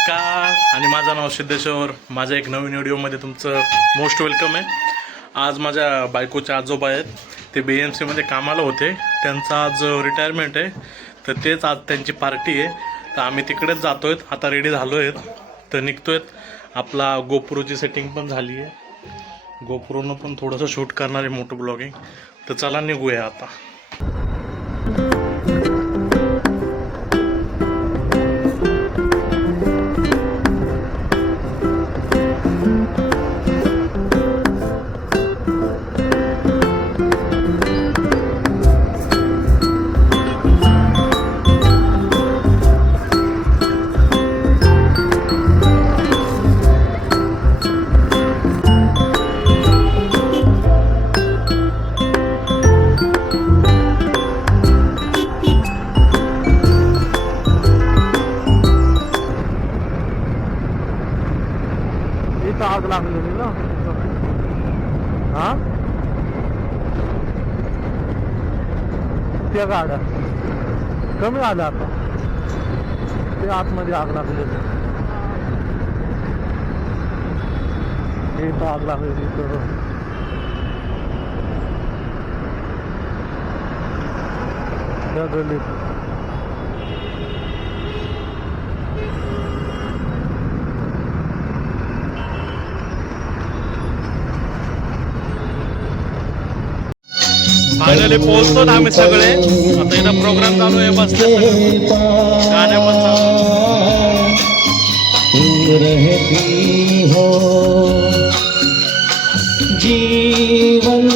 नमस्कार. आणि माझं नाव सिद्धेश्वर माझ्या एक नवीन व्हिडिओमध्ये तुमचं मोस्ट वेलकम आहे. आज माझ्या बायकोचे आजोबा आहेत. ते बी एम सीमध्ये कामाला होते. त्यांचं आज रिटायरमेंट आहे. तर तेच आज त्यांची पार्टी आहे. तर आम्ही तिकडेच जातो आहेत आता रेडी झालो आहेत तर निघतो आहेत आपला गोप्रोची सेटिंग पण झाली आहे. गोप्रोनं पण थोडंसं शूट करणार आहे मोठं ब्लॉगिंग तर चला निघूया आता. त्या गाड्या. कमी आल्या आता. ते आतमध्ये आग लागले इथं आग लागलेली इथं. त्या गल्लीत. फायनली पोहोचतो ना आम्ही सगळे. आता इथं प्रोग्राम चालू आहे बस. गाणे पण चालू हो। जीवन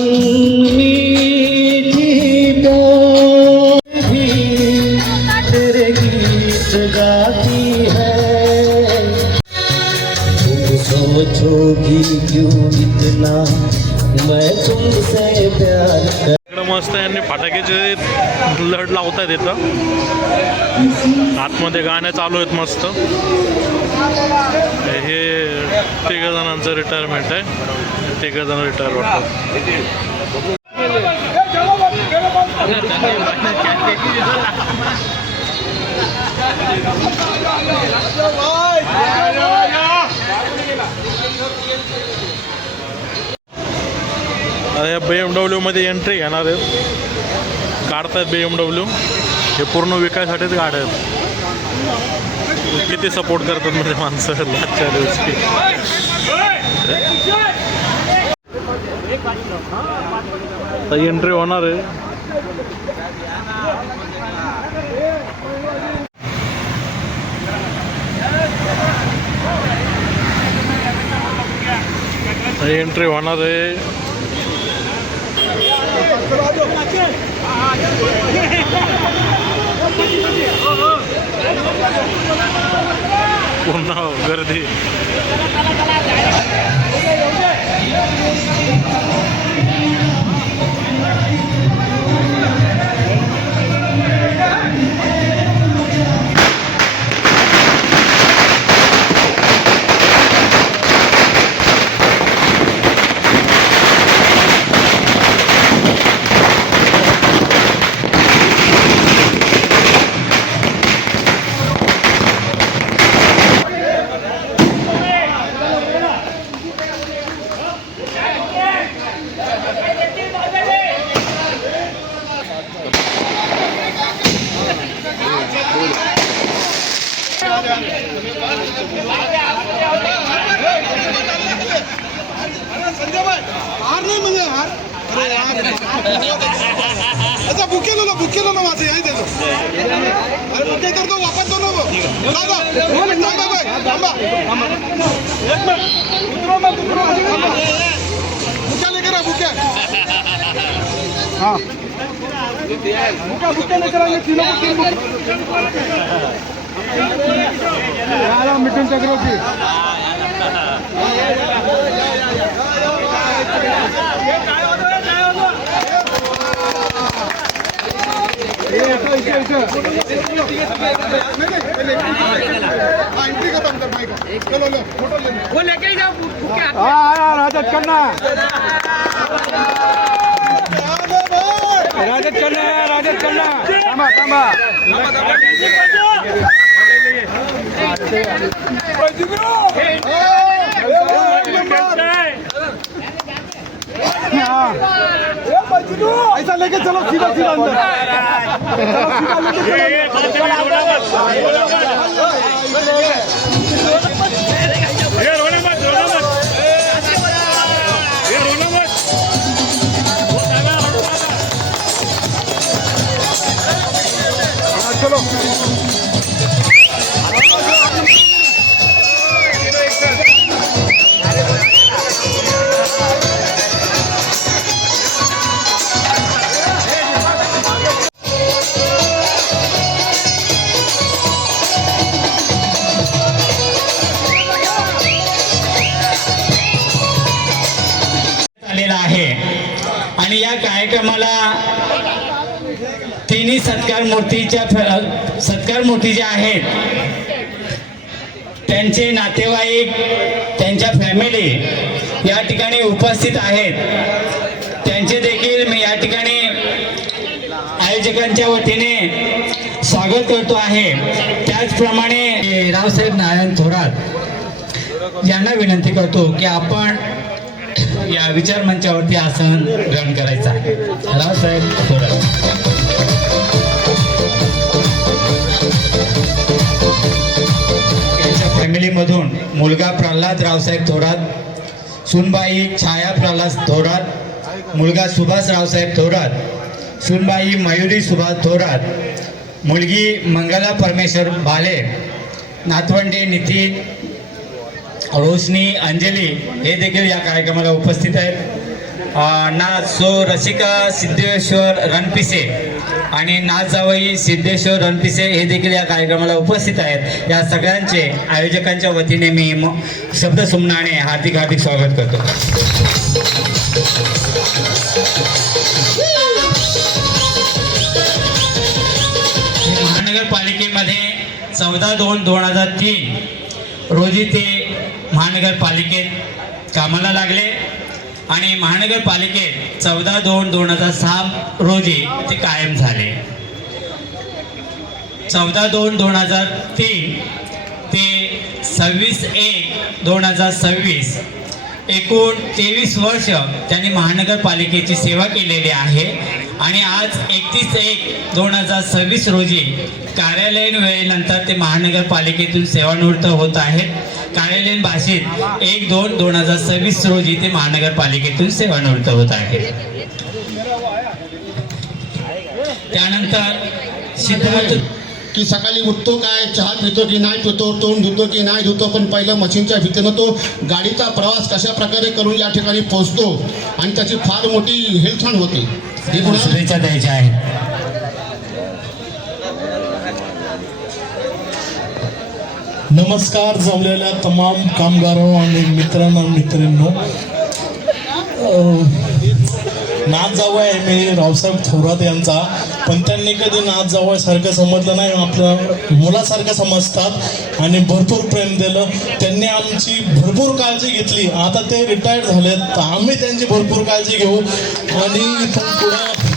सोचोगी क्यों इतना? मैं तुमसे प्यार कर फटाक्याचे लढ लावतायत इथं. आतमध्ये गाणे चालू आहेत मस्त. हे तिघ जणांचं रिटायरमेंट आहे. तिघ जण रिटायर होतात. बी एम डब्ल्यूमध्ये एंट्री घेणार आहेत. काढतायत बी एम डब्ल्यू हे पूर्ण विकायसाठीच गाड्या आहेत. किती सपोर्ट करतात म्हणजे माणसं आजच्या दिवशी. आता एंट्री होणार आहे. एंट्री होणार आहे. पूर्ण गर्दी यार मीटिंग चक्रों की एंट्री खत्म कर भाई का चलो लो फोटो ले लो राजत खन्ना राजत खन्ना. राजत खन्ना थांबा थांबा. ऐसा लेके चलो सीधा सीधा अंदर सीधा लेके चलो मूर्तीच्या सत्कार मूर्ती ज्या आहेत त्यांचे नातेवाईक त्यांच्या फॅमिली या ठिकाणी उपस्थित आहेत. त्यांचे देखील मी या ठिकाणी आयोजकांच्या वतीने स्वागत करतो आहे. त्याचप्रमाणे रावसाहेब नारायण थोरात यांना विनंती करतो की आपण या विचार मंचावरती आसन ग्रहण करायचं आहे. रावसाहेब थोरात. मधून मुलगा प्रल्हाद रावसाहेब थोरात सुनबाई छाया प्रल्हाद थोरात मुलगा सुभाष रावसाहेब थोरात सुनबाई मयुरी सुभाष थोरात मुलगी मंगला परमेश्वर भाले नातवंडे नितीन रोशनी अंजली हे देखील या कार्यक्रमाला उपस्थित आहेत. ना सो रसिका सिद्धेश्वर रणपिसे आणि नाच जावई सिद्धेश्वर रणपिसे हे देखील या कार्यक्रमाला उपस्थित आहेत. या सगळ्यांचे आयोजकांच्या वतीने मी म- शब्दसुमनाने हार्दिक हार्दिक स्वागत करतो. महानगरपालिकेमध्ये चौदा दोन दोन हजार तीन रोजी ते महानगरपालिकेत कामाला लागले. आणि महानगरपालिकेत चौदा दोन दोन हजार सहा रोजी ते कायम झाले. चौदा दोन दोन हजार तीन ते सव्वीस एक दोन हजार सव्वीस एकूण तेवीस वर्ष त्यांनी महानगरपालिकेची सेवा केलेली आहे. आणि आज एकतीस एक दोन हजार सव्वीस रोजी कार्यालयीन वेळेनंतर ते महानगरपालिकेतून सेवानिवृत्त होत आहेत. कार्यालयीन भाषेत एक दोन दोन हजार सव्वीस रोजी ते महानगरपालिकेतून सेवानिवृत्त होत आहेत त्यानंतर की सकाळी उठतो काय? चहा पितो की नाही पितो? तोंड धुतो की नाही धुतो? पण पहिलं मशीनच्या भीतीनं तो गाडीचा प्रवास कशा प्रकारे करून या ठिकाणी पोहोचतो? आणि त्याची फार मोठी हेल्थान होते. हे पुन्हा शुभेच्छा द्यायच्या आहेत नमस्कार जमलेल्या तमाम कामगारो आणि मित्रांना मित्रांनो. अं, नाच जावं आहे मी रावसाहेब थोरात यांचा. पण त्यांनी कधी नाच जावं सारखं समजलं नाही. आपल्या मुलासारखं समजतात आणि भरपूर प्रेम दिलं. त्यांनी आमची भरपूर काळजी घेतली. आता ते रिटायर्ड झालेत. तर आम्ही त्यांची भरपूर काळजी घेऊ. आणि इथून पुढं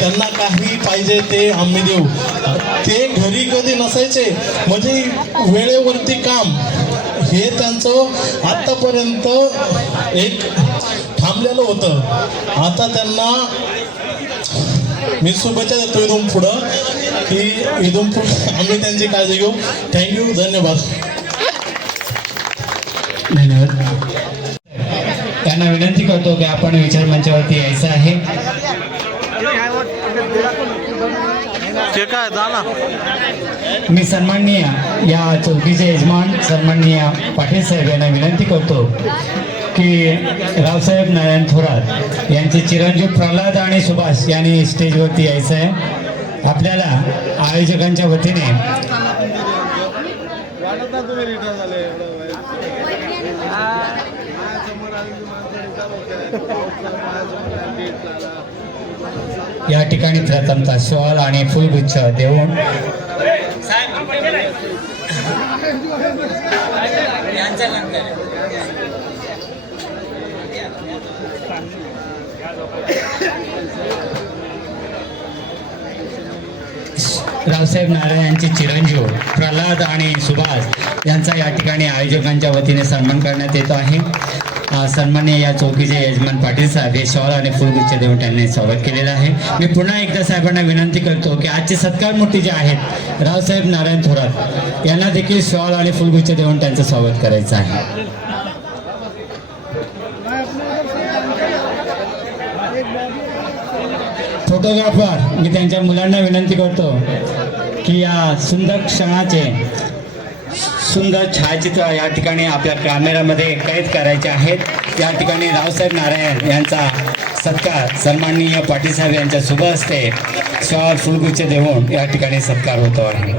त्यांना काही पाहिजे ते आम्ही देऊ. ते घरी कधी नसायचे म्हणजे वेळेवरती काम. हे त्यांचं आत्तापर्यंत एक थांबलेलं होतं. आता त्यांना मी शुभेच्छा देतो इथून पुढं की इथून पुढं आम्ही त्यांची काळजी घेऊ. थँक्यू धन्यवाद. धन्यवाद. त्यांना विनंती करतो की आपण विचार मंचावरती यायचं आहे. ते काय जा मी सन्माननीय या चौकीचे यजमान सन्माननीय पाटील साहेब यांना विनंती करतो की रावसाहेब नारायण थोरात यांचे चिरंजीव प्रल्हाद आणि सुभाष यांनी स्टेजवरती यायचं आहे. आपल्याला आयोजकांच्या वतीने वाटत ना तुम्ही रिटर्न झाले एवढं वय. माझ्यासमोर आली ती माणसं रिटर्न होते. माझ्यासमोर आली, gate झाला. या ठिकाणी प्रथमचा शॉल आणि फुलगुच्छ देऊन. रावसाहेब नारायण यांचे चिरंजीव प्रल्हाद आणि सुभाष यांचा या ठिकाणी आयोजकांच्या वतीने सन्मान करण्यात येतो आहे. अ, सन्माननीय या चौकीचे यजमान पाटील साहेब हे शॉल आणि फुलगुच्छ देऊन त्यांनी स्वागत केलेलं आहे. मी पुन्हा एकदा साहेबांना विनंती करतो की आजचे सत्कार मूर्ती जे आहेत रावसाहेब नारायण थोरात यांना देखील शॉल आणि फुलगुच्छ देऊन त्यांचं स्वागत करायचं आहे. फोटोग्राफर मी त्यांच्या मुलांना विनंती करतो की या सुंदर क्षणाचे सुंदर छायाचित्र या ठिकाणी आपल्या कॅमेऱ्यामध्ये कैद करायचे आहेत. या ठिकाणी रावसाहेब नारायण यांचा सत्कार सन्माननीय पाटील साहेब यांच्या शुभ हस्ते शॉल फुलगुच्छ देऊन या ठिकाणी सत्कार होतो आहे.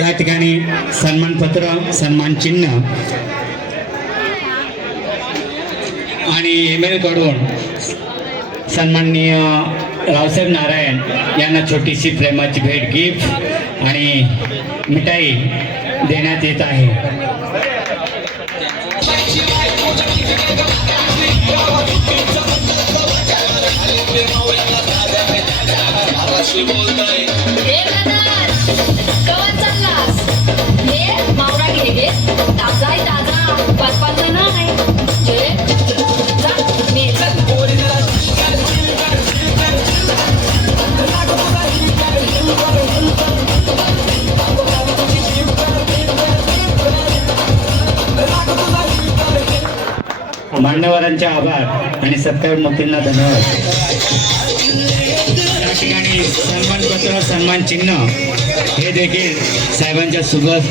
या ठिकाणी सन्मानपत्र सन्मान चिन्ह आणि एमकडून सन्माननीय रावसाहेब नारायण यांना छोटीशी प्रेमाची भेट गिफ्ट आणि मिठाई देण्यात येत आहे. मान्यवरांचे आभार आणि सत्कार मूर्तींना धन्यवाद. ठिकाणी सन्मानपत्र सन्मान चिन्ह हे देखील साहेबांच्या सुबत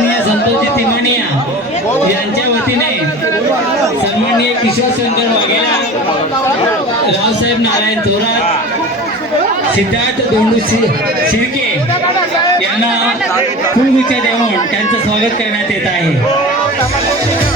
सन्माननीय संतोषजी तिमानिया यांच्या वतीने सन्माननीय किशोर शंकर वाघेला रावसाहेब नारायण थोरात सिद्धार्थ दोंडू शिर्के यांना फुलगुच्छ देऊन त्यांचं स्वागत करण्यात येत आहे.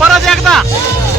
एकदा परत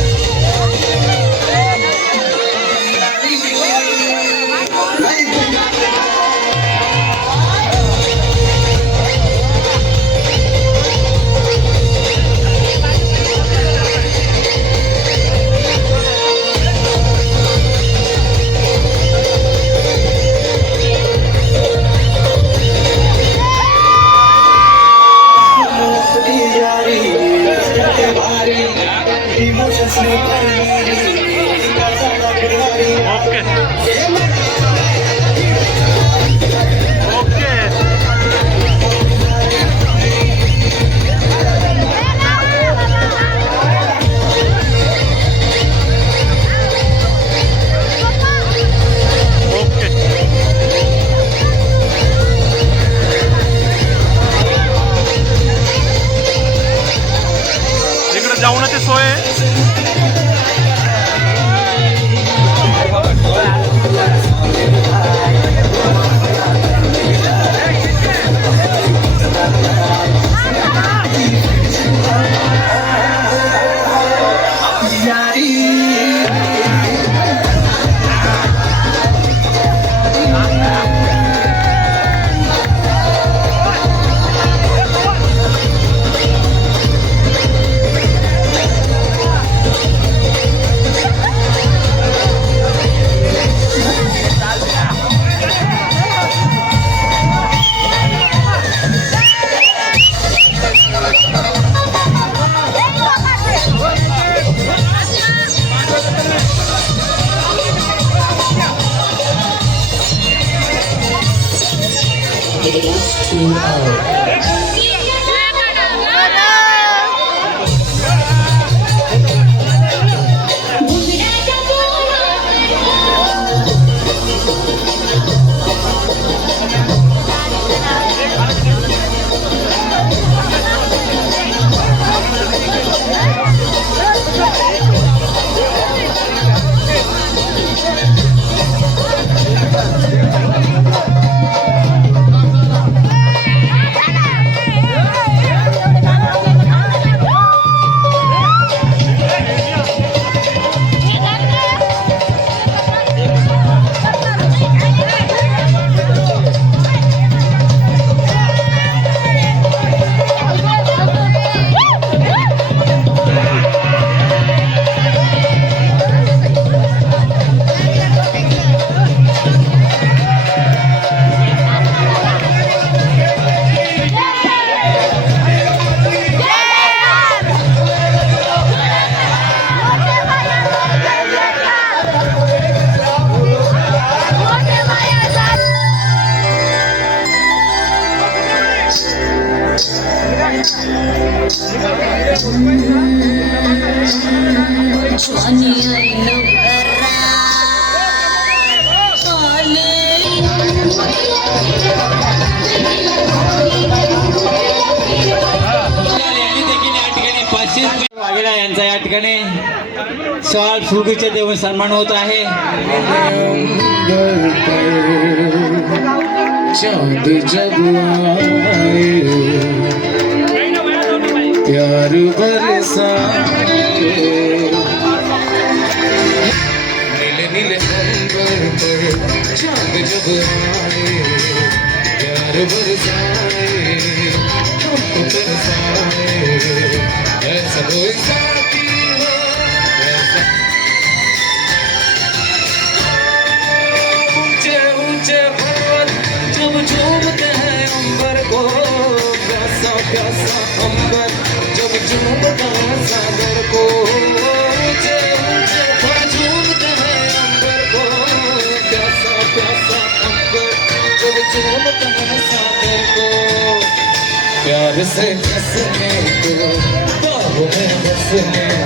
H2O. निर्माण होत आहे. चांद प्यार बरसाए नीले नीले अंबर पर चांद जब आए प्यार बरसाए हमको ऐसा कोई को ऊंचे झूमते हैं अंबर को. प्यासा प्यासा अंबर. सागर को. प्यार से हंसने को बाहों में बसने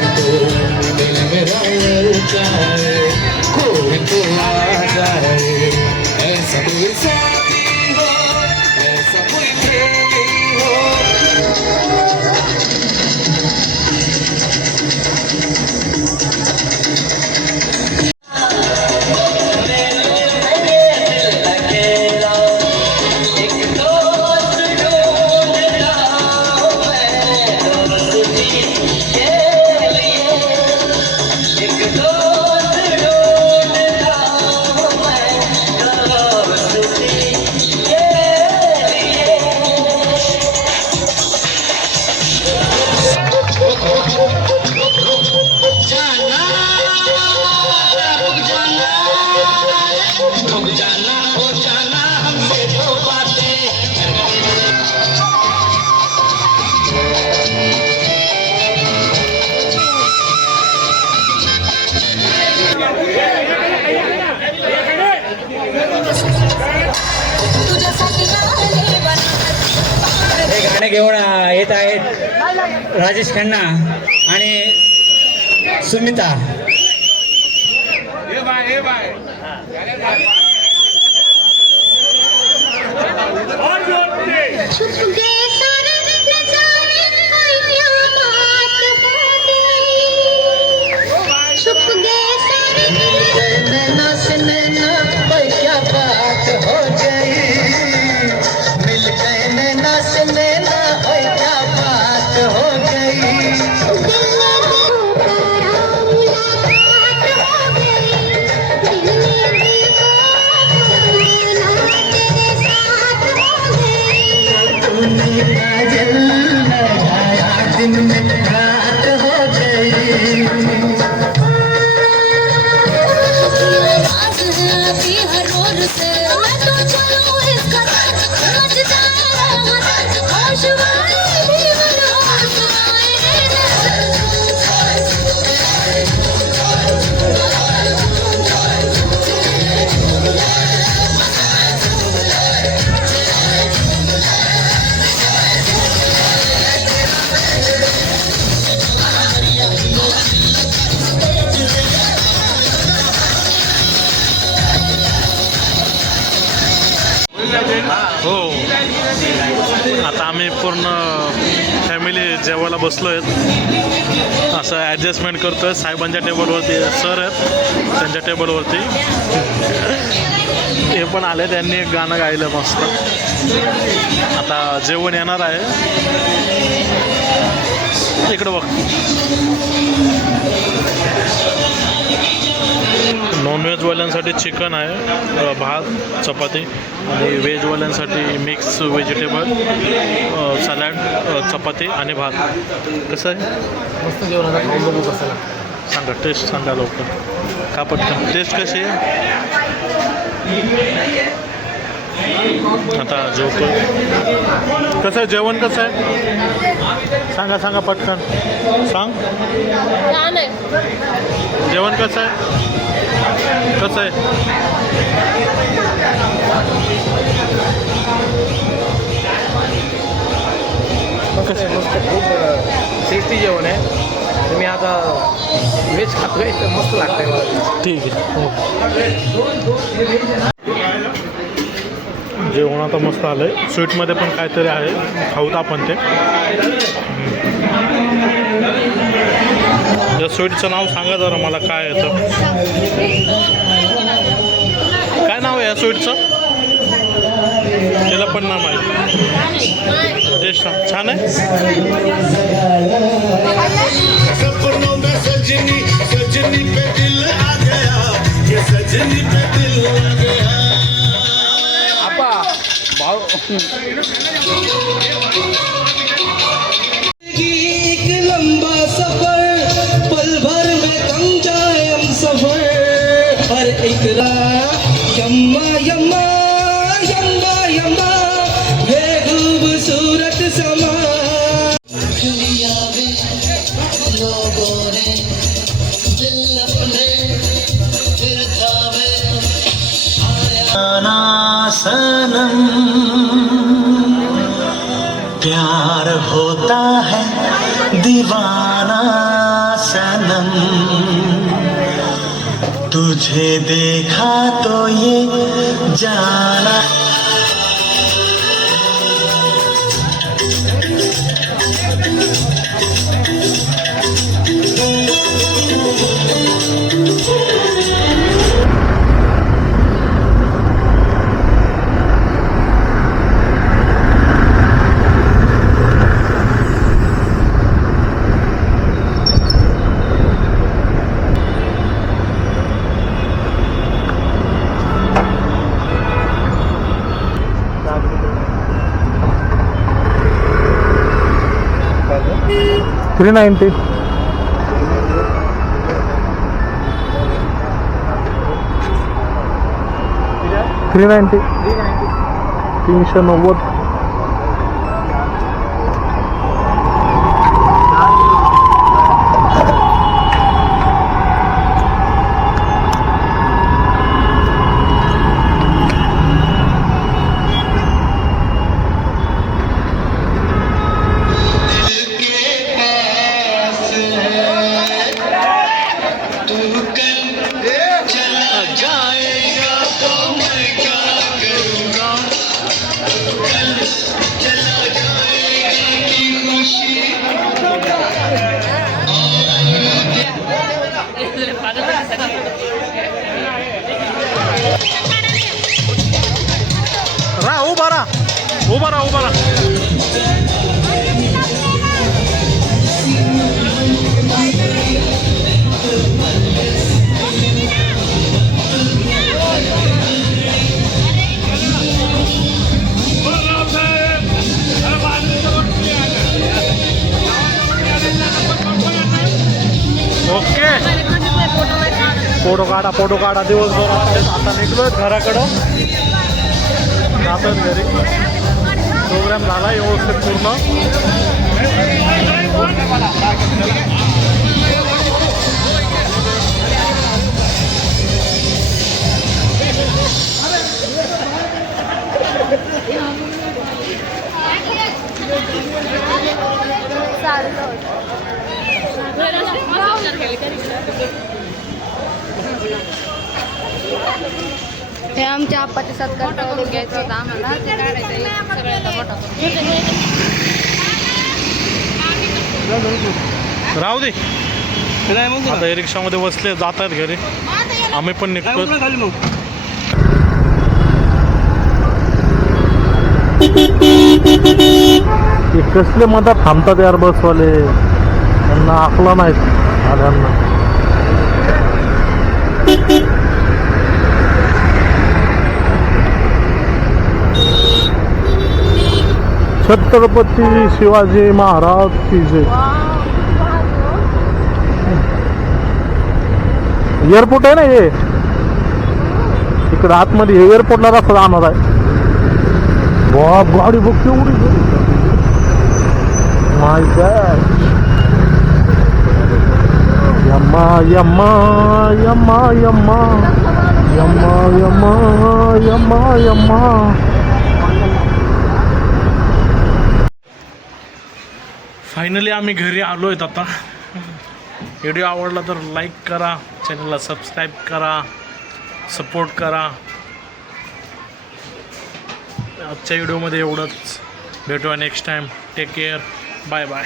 राजेश खन्ना आणि सुमिता फॅमिली जेवायला बसलो आहेत असं ॲडजस्टमेंट करतो आहे साहेबांच्या टेबलवरती सर आहेत त्यांच्या टेबलवरती. हे पण आले त्यांनी एक गाणं गायलं मस्त. आता जेवण येणार आहे. इकडं बघ. नॉनव्हेजवाल्यांसाठी चिकन आहे भात चपाती आणि व्हेजवाल्यांसाठी मिक्स व्हेजिटेबल सॅलॅड चपाती आणि भात. कसं आहे? मस्त जेवण कसं सांगा टेस्ट सांगा लवकर. का पटकन? टेस्ट कशी आहे? आता जेवतो कसं आहे? जेवण कसं आहे? सांगा सांगा पटकन. सांग. जेवण कसं आहे? कसं आहे? मस्त आहे मस्त खूप टेस्टी जेवण आहे. तुम्ही आता व्हेज खातोय तर मस्त लागतंय मला. ठीक आहे. जेवण आता मस्त आलं आहे स्वीटमध्ये पण काहीतरी आहे. खाऊत आपण ते. स्वीटचं नाव सांगा जरा मला काय येतं काय नाव आहे या स्वीटचं त्याला पण नाव आहे. टेस्ट छान आहे? भाऊ. 라 देखा तो ये जाना थ्री नाईन्टी. Three ninety. तीनशे नव्वद. Ubara, Ubara, Ubara. फोटो काढा फोटो काढा दिवसभर आता आता निघलोय घराकडं. जातात घरी. प्रोग्राम झाला व्यवस्थित पूर्ण. हे आमच्या आप्पाच्या सत्कार करून घ्यायचं होतं आम्हाला. ते काढायचं सगळ्याचा मोठा राहू दे आता हे रिक्षामध्ये बसले जात आहेत घरी. आम्ही पण निघतो. हे कसले मधात थांबतात यार बसवाले? त्यांना आकला नाहीत आल्यांना छत्रपती शिवाजी महाराज की जय. एअरपोर्ट आहे ना हे? इकडे आतमध्ये हे एअरपोर्टला रस्ता जाणार आहे. वा गाडी बघ केवढी माय गॅड यम्मा यम्मा यम्मा यम्मा. यम्मा यम्मा यम्मा यम्मा. फायनली आम्ही घरी आलो आहेत आता. व्हिडिओ आवडला तर लाईक करा चॅनलला सबस्क्राईब करा सपोर्ट करा. आजच्या व्हिडिओमध्ये एवढंच. भेटूया next time take care bye bye